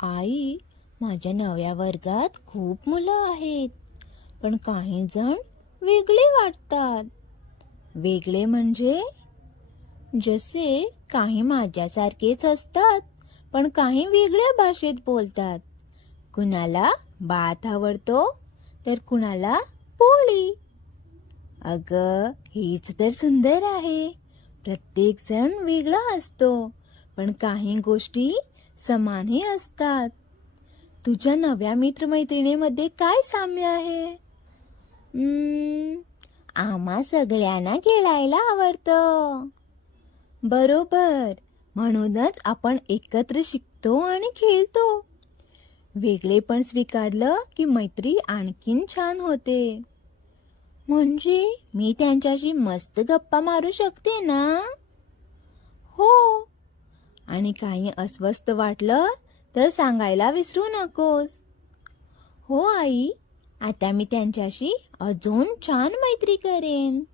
आई, माझ्या नव्या वर्गात खूप मुलं आहेत, पण काही जण वेगळे वाटतात. वेगळे म्हणजे जसे काही माझ्यासारखेच असतात, पण काही वेगळ्या भाषेत बोलतात. कुणाला भात आवडतो, तर कुणाला पोळी. अगं, हेच तर सुंदर आहे. प्रत्येक जण वेगळा असतो, पण काही गोष्टी समानही असतात. तुझ्या नव्या मित्रमैत्रिणीमध्ये काय साम्य आहे? आम्हा सगळ्यांना खेळायला आवडतं. बरोबर. म्हणूनच आपण एकत्र शिकतो आणि खेळतो. वेगळेपण स्वीकारलं की मैत्री आणखीन छान होते. म्हणजे मी त्यांच्याशी मस्त गप्पा मारू शकते ना? हो. आणि काही अस्वस्थ वाटलं तर सांगायला विसरू नकोस. हो आई, आता मी त्यांच्याशी अजून छान मैत्री करेन.